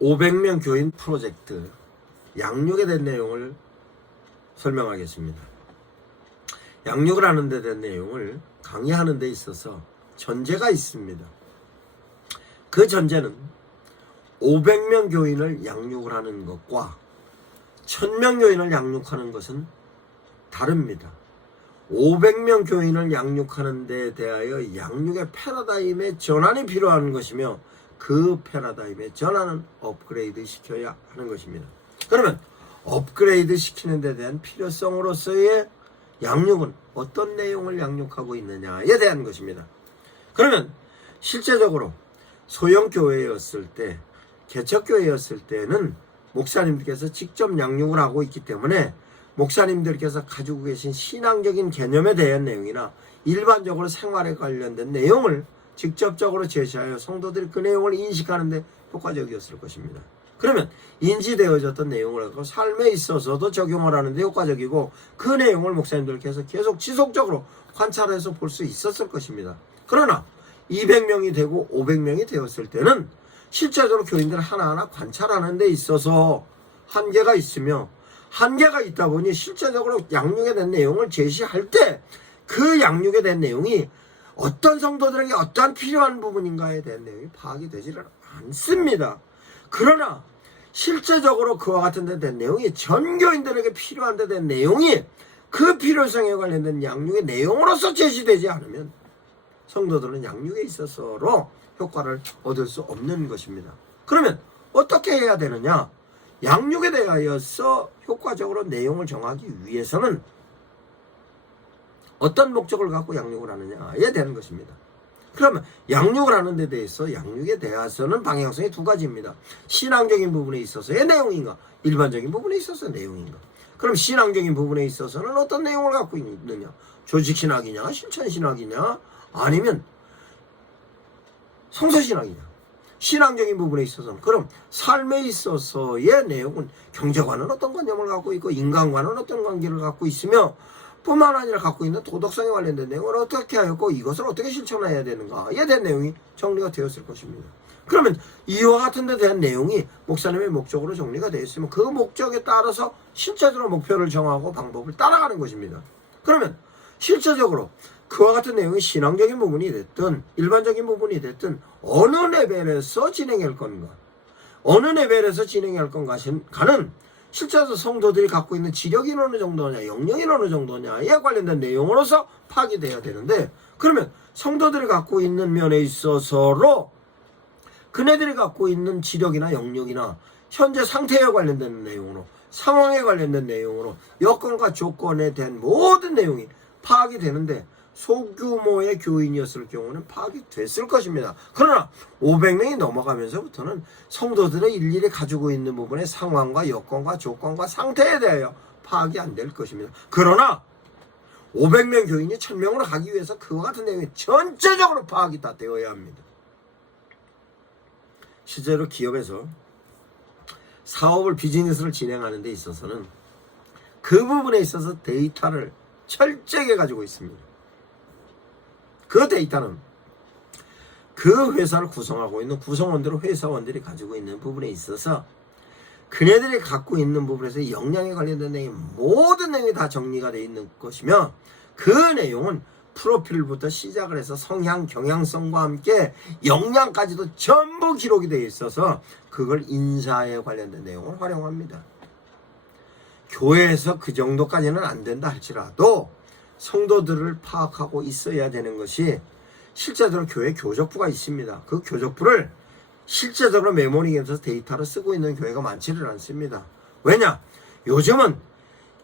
500명 교인 프로젝트 양육에 대한 내용을 설명하겠습니다. 양육을 하는 데 대한 내용을 강의하는 데 있어서 전제가 있습니다. 그 전제는 500명 교인을 양육을 하는 것과 1000명 교인을 양육하는 것은 다릅니다. 500명 교인을 양육하는 데 대하여 양육의 패러다임의 전환이 필요한 것이며 그 패러다임의 전환은 업그레이드 시켜야 하는 것입니다. 그러면 업그레이드 시키는 데 대한 필요성으로서의 양육은 어떤 내용을 양육하고 있느냐에 대한 것입니다. 그러면 실제적으로 소형교회였을 때, 개척교회였을 때는 목사님들께서 직접 양육을 하고 있기 때문에 목사님들께서 가지고 계신 신앙적인 개념에 대한 내용이나 일반적으로 생활에 관련된 내용을 직접적으로 제시하여 성도들이 그 내용을 인식하는 데 효과적이었을 것입니다. 그러면 인지되어졌던 내용을 갖고 삶에 있어서도 적용을 하는 데 효과적이고 그 내용을 목사님들께서 계속 지속적으로 관찰해서 볼 수 있었을 것입니다. 그러나 200명이 되고 500명이 되었을 때는 실제적으로 교인들 하나하나 관찰하는 데 있어서 한계가 있으며 한계가 있다 보니 실제적으로 양육에 대한 내용을 제시할 때 그 양육에 대한 내용이 어떤 성도들에게 어떠한 필요한 부분인가에 대한 내용이 파악이 되지를 않습니다. 그러나 실제적으로 그와 같은 데 대한 내용이 전 교인들에게 필요한 데 대한 내용이 그 필요성에 관련된 양육의 내용으로서 제시되지 않으면 성도들은 양육에 있어서로 효과를 얻을 수 없는 것입니다. 그러면 어떻게 해야 되느냐? 양육에 대하여서 효과적으로 내용을 정하기 위해서는 어떤 목적을 갖고 양육을 하느냐에 대한 것입니다. 그러면 양육을 하는 데 대해서 양육에 대해서는 방향성이 두 가지입니다. 신앙적인 부분에 있어서의 내용인가, 일반적인 부분에 있어서의 내용인가. 그럼 신앙적인 부분에 있어서는 어떤 내용을 갖고 있느냐? 조직신학이냐, 실천신학이냐, 아니면 성서신학이냐. 신앙적인 부분에 있어서는 그럼 삶에 있어서의 내용은 경제관은 어떤 관념을 갖고 있고 인간관은 어떤 관계를 갖고 있으며 뿐만 아니라 갖고 있는 도덕성에 관련된 내용을 어떻게 하였고 이것을 어떻게 실천해야 되는가에 대한 내용이 정리가 되었을 것입니다. 그러면 이와 같은 데 대한 내용이 목사님의 목적으로 정리가 되어 있으면 그 목적에 따라서 실제적으로 목표를 정하고 방법을 따라가는 것입니다. 그러면 실제적으로 그와 같은 내용이 신앙적인 부분이 됐든 일반적인 부분이 됐든 어느 레벨에서 진행할 건가, 어느 레벨에서 진행할 건가는 실제로 성도들이 갖고 있는 지력이 어느 정도냐, 영역이 어느 정도냐에 관련된 내용으로서 파악이 돼야 되는데, 그러면 성도들이 갖고 있는 면에 있어서로 그네들이 갖고 있는 지력이나 영역이나 현재 상태에 관련된 내용으로, 상황에 관련된 내용으로 여건과 조건에 대한 모든 내용이 파악이 되는데 소규모의 교인이었을 경우는 파악이 됐을 것입니다. 그러나 500명이 넘어가면서부터는 성도들의 일일이 가지고 있는 부분의 상황과 여건과 조건과 상태에 대하여 파악이 안 될 것입니다. 그러나 500명 교인이 1000명으로 가기 위해서 그와 같은 내용이 전체적으로 파악이 다 되어야 합니다. 실제로 기업에서 사업을 비즈니스를 진행하는 데 있어서는 그 부분에 있어서 데이터를 철저하게 가지고 있습니다. 그 데이터는 그 회사를 구성하고 있는 구성원들의 회사원들이 가지고 있는 부분에 있어서 그네들이 갖고 있는 부분에서 역량에 관련된 내용 모든 내용이 다 정리가 되어 있는 것이며 그 내용은 프로필부터 시작을 해서 성향, 경향성과 함께 역량까지도 전부 기록이 되어 있어서 그걸 인사에 관련된 내용을 활용합니다. 교회에서 그 정도까지는 안 된다 할지라도 성도들을 파악하고 있어야 되는 것이 실제적으로 교회 교적부가 있습니다. 그 교적부를 실제적으로 메모리에서 데이터를 쓰고 있는 교회가 많지는 않습니다. 왜냐? 요즘은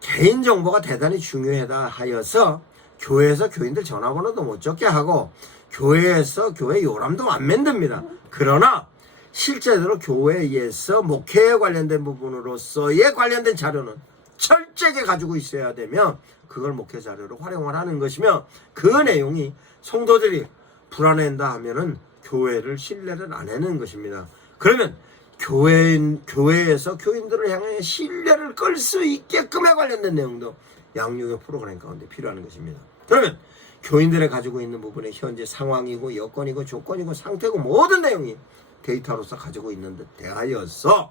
개인정보가 대단히 중요하다 하여서 교회에서 교인들 전화번호도 못 적게 하고 교회에서 교회 요람도 안 만듭니다. 그러나 실제로 교회에서 목회에 관련된 부분으로서의 관련된 자료는 철저하게 가지고 있어야 되며 그걸 목회 자료로 활용을 하는 것이며 그 내용이 성도들이 불안해한다 하면은 교회를 신뢰를 안 하는 것입니다. 그러면 교회에서 교인들을 향해 신뢰를 끌 수 있게끔에 관련된 내용도 양육의 프로그램 가운데 필요한 것입니다. 그러면 교인들이 가지고 있는 부분의 현재 상황이고 여건이고 조건이고 상태고 모든 내용이 데이터로서 가지고 있는 데 대하여서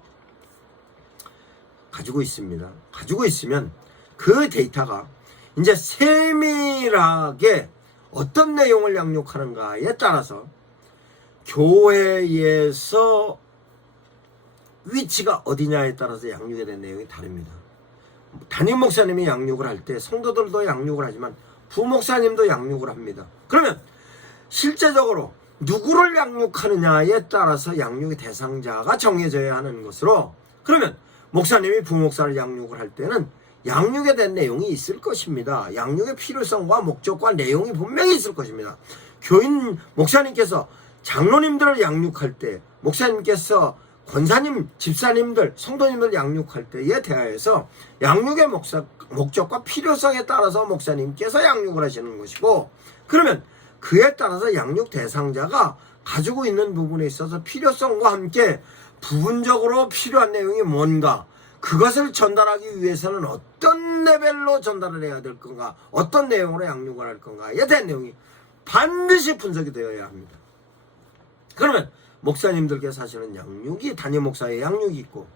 가지고 있습니다. 가지고 있으면 그 데이터가 이제 세밀하게 어떤 내용을 양육하는가에 따라서 교회에서 위치가 어디냐에 따라서 양육에 대한 내용이 다릅니다. 담임 목사님이 양육을 할 때 성도들도 양육을 하지만 부목사님도 양육을 합니다. 그러면 실제적으로 누구를 양육하느냐에 따라서 양육의 대상자가 정해져야 하는 것으로, 그러면 목사님이 부목사를 양육을 할 때는 양육에 대한 내용이 있을 것입니다. 양육의 필요성과 목적과 내용이 분명히 있을 것입니다. 교인 목사님께서 장로님들을 양육할 때, 목사님께서 권사님, 집사님들, 성도님들 양육할 때에 대하여서 양육의 목적과 필요성에 따라서 목사님께서 양육을 하시는 것이고, 그러면 그에 따라서 양육 대상자가 가지고 있는 부분에 있어서 필요성과 함께 부분적으로 필요한 내용이 뭔가, 그것을 전달하기 위해서는 어떤 레벨로 전달을 해야 될 건가, 어떤 내용으로 양육을 할 건가에 대한 내용이 반드시 분석이 되어야 합니다. 그러면 목사님들께서 하시는 양육이, 담임 목사의 양육이 있고,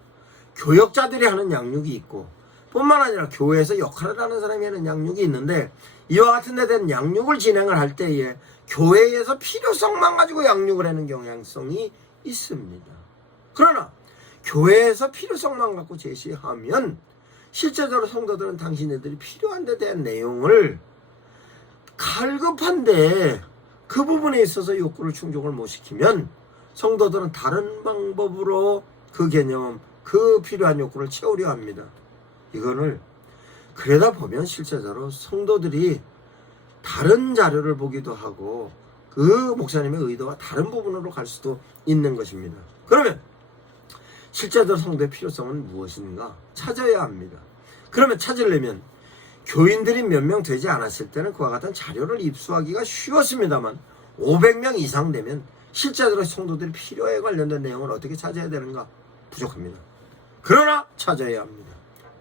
교역자들이 하는 양육이 있고, 뿐만 아니라 교회에서 역할을 하는 사람이 하는 양육이 있는데, 이와 같은 데 대한 양육을 진행을 할 때에 교회에서 필요성만 가지고 양육을 하는 경향성이 있습니다. 그러나 교회에서 필요성만 갖고 제시하면 실제적으로 성도들은 당신네들이 필요한 데 대한 내용을 갈급한데 그 부분에 있어서 욕구를 충족을 못 시키면 성도들은 다른 방법으로 그 개념, 그 필요한 욕구를 채우려 합니다. 이거를 그러다 보면 실제적으로 성도들이 다른 자료를 보기도 하고 그 목사님의 의도와 다른 부분으로 갈 수도 있는 것입니다. 그러면 실제적으로 성도의 필요성은 무엇인가 찾아야 합니다. 그러면 찾으려면 교인들이 몇 명 되지 않았을 때는 그와 같은 자료를 입수하기가 쉬웠습니다만 500명 이상 되면 실제적으로 성도들이 필요에 관련된 내용을 어떻게 찾아야 되는가 부족합니다. 그러나 찾아야 합니다.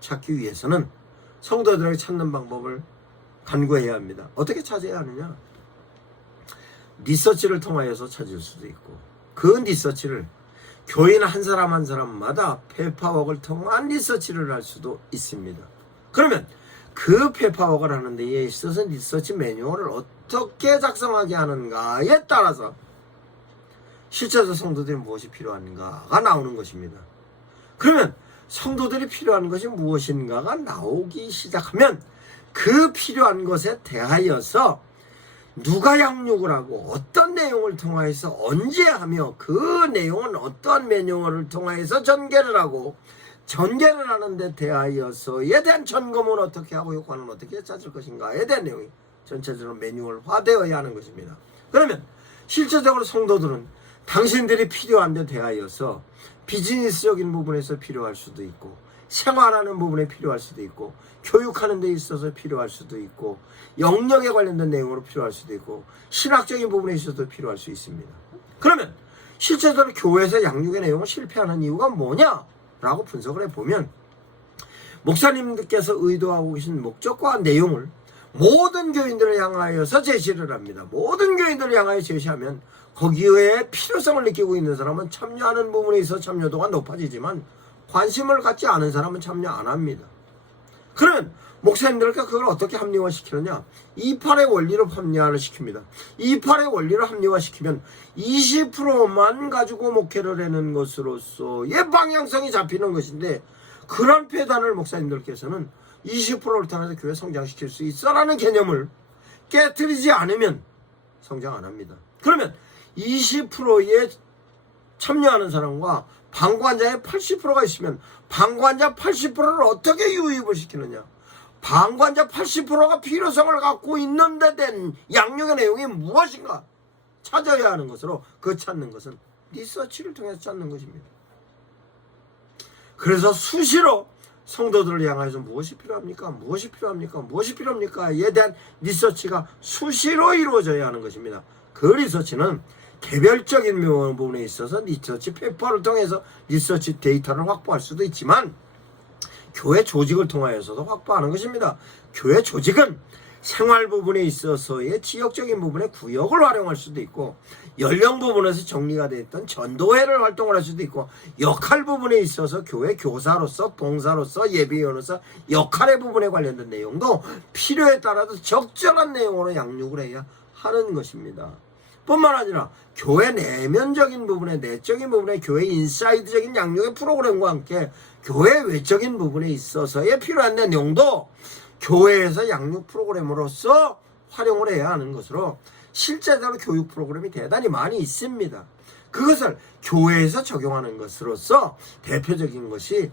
찾기 위해서는 성도들에게 찾는 방법을 간구해야 합니다. 어떻게 찾아야 하느냐? 리서치를 통하여서 찾을 수도 있고, 그 리서치를 교인 한 사람 한 사람마다 페이퍼워크를 통한 리서치를 할 수도 있습니다. 그러면 그 페이퍼워크를 하는 데에 있어서 리서치 매뉴얼을 어떻게 작성하게 하는가에 따라서 실제로 성도들이 무엇이 필요한가가 나오는 것입니다. 그러면 성도들이 필요한 것이 무엇인가가 나오기 시작하면 그 필요한 것에 대하여서 누가 양육을 하고 어떤 내용을 통하여서 언제 하며 그 내용은 어떠한 매뉴얼을 통하여서 전개를 하고 전개를 하는 데 대하여서에 대한 점검은 어떻게 하고 효과는 어떻게 찾을 것인가에 대한 내용이 전체적으로 매뉴얼화되어야 하는 것입니다. 그러면 실제적으로 성도들은 당신들이 필요한 데 대하여서 비즈니스적인 부분에서 필요할 수도 있고, 생활하는 부분에 필요할 수도 있고, 교육하는 데 있어서 필요할 수도 있고, 영역에 관련된 내용으로 필요할 수도 있고, 신학적인 부분에 있어서도 필요할 수 있습니다. 그러면 실제적으로 교회에서 양육의 내용을 실패하는 이유가 뭐냐라고 분석을 해보면, 목사님들께서 의도하고 계신 목적과 내용을 모든 교인들을 향하여서 제시를 합니다. 모든 교인들을 향하여 제시하면 거기에 필요성을 느끼고 있는 사람은 참여하는 부분에 있어 참여도가 높아지지만 관심을 갖지 않은 사람은 참여 안 합니다. 그러면 목사님들께 그걸 어떻게 합리화시키느냐? 2팔의 원리로 합리화를 시킵니다. 2팔의 원리로 합리화시키면 20%만 가지고 목회를 하는 것으로서의 방향성이 잡히는 것인데, 그런 배단을 목사님들께서는 20%를 통해서 교회 성장시킬 수 있어라는 개념을 깨트리지 않으면 성장 안 합니다. 그러면 20%에 참여하는 사람과 방관자의 80%가 있으면 방관자 80%를 어떻게 유입을 시키느냐? 방관자 80%가 필요성을 갖고 있는데 된 양육의 내용이 무엇인가 찾아야 하는 것으로, 그 찾는 것은 리서치를 통해서 찾는 것입니다. 그래서 수시로 성도들을 향해서 무엇이 필요합니까? 무엇이 필요합니까? 무엇이 필요합니까?에 대한 리서치가 수시로 이루어져야 하는 것입니다. 그 리서치는 개별적인 부분에 있어서 리서치 페이퍼를 통해서 리서치 데이터를 확보할 수도 있지만 교회 조직을 통하여서도 확보하는 것입니다. 교회 조직은 생활 부분에 있어서의 지역적인 부분의 구역을 활용할 수도 있고, 연령 부분에서 정리가 됐던 전도회를 활동을 할 수도 있고, 역할 부분에 있어서 교회 교사로서, 봉사로서, 예비원으로서 역할의 부분에 관련된 내용도 필요에 따라서 적절한 내용으로 양육을 해야 하는 것입니다. 뿐만 아니라 교회 내면적인 부분에, 내적인 부분에 교회 인사이드적인 양육의 프로그램과 함께 교회 외적인 부분에 있어서의 필요한 내용도 교회에서 양육 프로그램으로서 활용을 해야 하는 것으로, 실제적으로 교육 프로그램이 대단히 많이 있습니다. 그것을 교회에서 적용하는 것으로서 대표적인 것이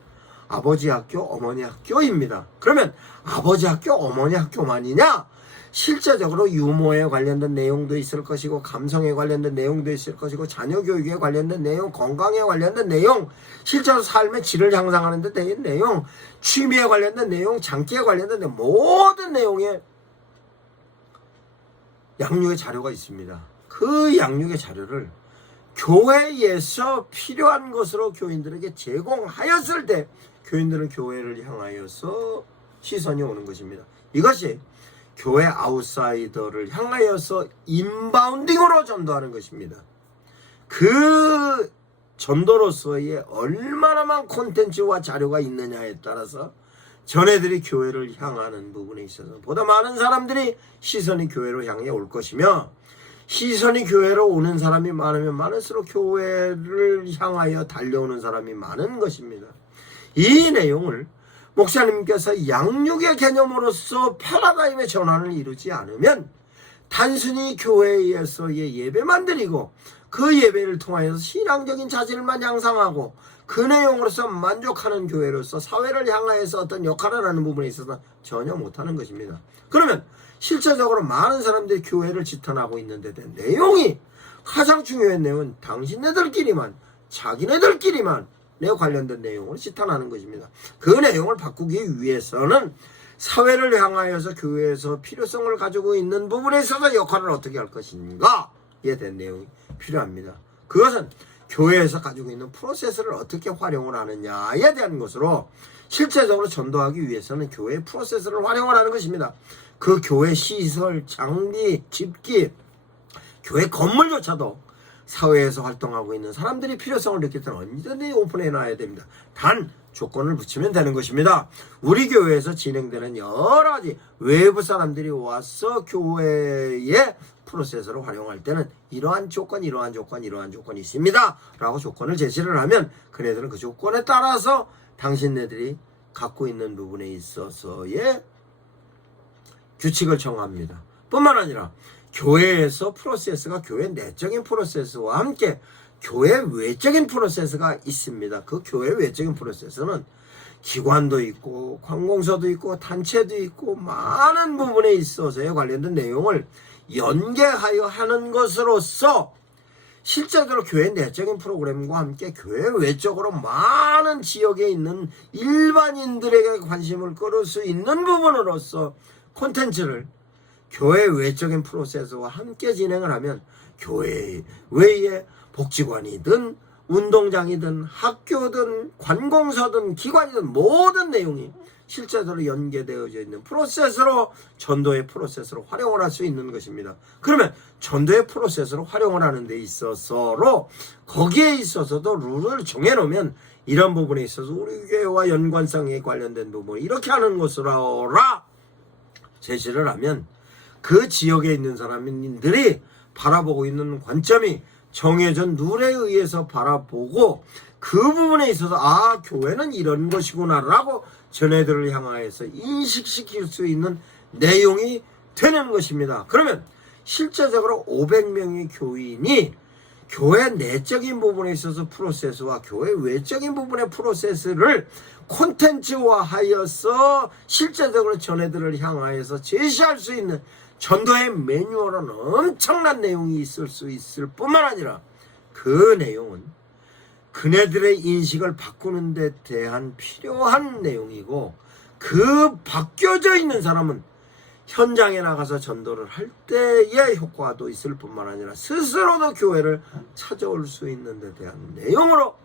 아버지 학교, 어머니 학교입니다. 그러면 아버지 학교, 어머니 학교만이냐? 실제적으로 유모에 관련된 내용도 있을 것이고, 감성에 관련된 내용도 있을 것이고, 자녀 교육에 관련된 내용, 건강에 관련된 내용, 실제로 삶의 질을 향상하는 데 대한 내용, 취미에 관련된 내용, 장기에 관련된 내용, 모든 내용에 양육의 자료가 있습니다. 그 양육의 자료를 교회에서 필요한 것으로 교인들에게 제공하였을 때 교인들은 교회를 향하여서 시선이 오는 것입니다. 이것이 교회 아웃사이더를 향하여서 인바운딩으로 전도하는 것입니다. 그 전도로서의 얼마나만 콘텐츠와 자료가 있느냐에 따라서 전애들이 교회를 향하는 부분에 있어서 보다 많은 사람들이 시선이 교회로 향해 올 것이며, 시선이 교회로 오는 사람이 많으면 많을수록 교회를 향하여 달려오는 사람이 많은 것입니다. 이 내용을 목사님께서 양육의 개념으로서 패러다임의 전환을 이루지 않으면 단순히 교회에서의 예배만 드리고 그 예배를 통하여서 신앙적인 자질만 양상하고 그 내용으로서 만족하는 교회로서 사회를 향하여서 어떤 역할을 하는 부분에 있어서 전혀 못하는 것입니다. 그러면 실제적으로 많은 사람들이 교회를 지탄하고 있는데 내용이 가장 중요한 내용은 당신네들끼리만, 자기네들끼리만 내 관련된 내용을 지탄하는 것입니다. 그 내용을 바꾸기 위해서는 사회를 향하여서 교회에서 필요성을 가지고 있는 부분에 있어서 역할을 어떻게 할 것인가에 대한 내용이 필요합니다. 그것은 교회에서 가지고 있는 프로세스를 어떻게 활용을 하느냐에 대한 것으로, 실제적으로 전도하기 위해서는 교회의 프로세스를 활용을 하는 것입니다. 그 교회 시설, 장비, 집기, 교회 건물조차도 사회에서 활동하고 있는 사람들이 필요성을 느낄 때는 언제든지 오픈해 놔야 됩니다. 단 조건을 붙이면 되는 것입니다. 우리 교회에서 진행되는 여러 가지 외부 사람들이 와서 교회의 프로세스를 활용할 때는 이러한 조건이 있습니다 라고 조건을 제시를 하면 그네들은 그 조건에 따라서 당신네들이 갖고 있는 부분에 있어서의 규칙을 정합니다. 뿐만 아니라 교회에서 프로세스가 교회 내적인 프로세스와 함께 교회 외적인 프로세스가 있습니다. 그 교회 외적인 프로세스는 기관도 있고 관공서도 있고 단체도 있고 많은 부분에 있어서에 관련된 내용을 연계하여 하는 것으로서, 실제적으로 교회 내적인 프로그램과 함께 교회 외적으로 많은 지역에 있는 일반인들에게 관심을 끌을 수 있는 부분으로서 콘텐츠를 교회 외적인 프로세스와 함께 진행을 하면 교회 외에 복지관이든 운동장이든 학교든 관공서든 기관이든 모든 내용이 실제적으로 연계되어져 있는 프로세스로 전도의 프로세스로 활용을 할 수 있는 것입니다. 그러면 전도의 프로세스로 활용을 하는 데 있어서로 거기에 있어서도 룰을 정해놓으면 이런 부분에 있어서 우리 교회와 연관성에 관련된 부분 이렇게 하는 것으로 제시를 하면 그 지역에 있는 사람들이 바라보고 있는 관점이 정해진 룰에 의해서 바라보고 그 부분에 있어서 아 교회는 이런 것이구나 라고 전애들을 향하여서 인식시킬 수 있는 내용이 되는 것입니다. 그러면 실제적으로 500명의 교인이 교회 내적인 부분에 있어서 프로세스와 교회 외적인 부분의 프로세스를 콘텐츠화하여서 실제적으로 전애들을 향하여서 제시할 수 있는 전도의 매뉴얼은 엄청난 내용이 있을 수 있을 뿐만 아니라 그 내용은 그네들의 인식을 바꾸는 데 대한 필요한 내용이고, 그 바뀌어져 있는 사람은 현장에 나가서 전도를 할 때의 효과도 있을 뿐만 아니라 스스로도 교회를 찾아올 수 있는 데 대한 내용으로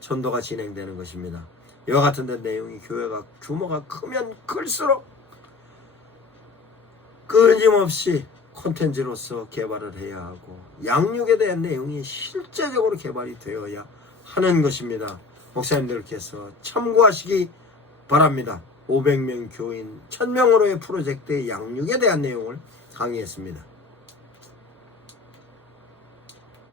전도가 진행되는 것입니다. 이와 같은 데 내용이 교회가 규모가 크면 클수록 끊임없이 콘텐츠로서 개발을 해야 하고 양육에 대한 내용이 실제적으로 개발이 되어야 하는 것입니다. 목사님들께서 참고하시기 바랍니다. 500명 교인 1000명으로의 프로젝트의 양육에 대한 내용을 강의했습니다.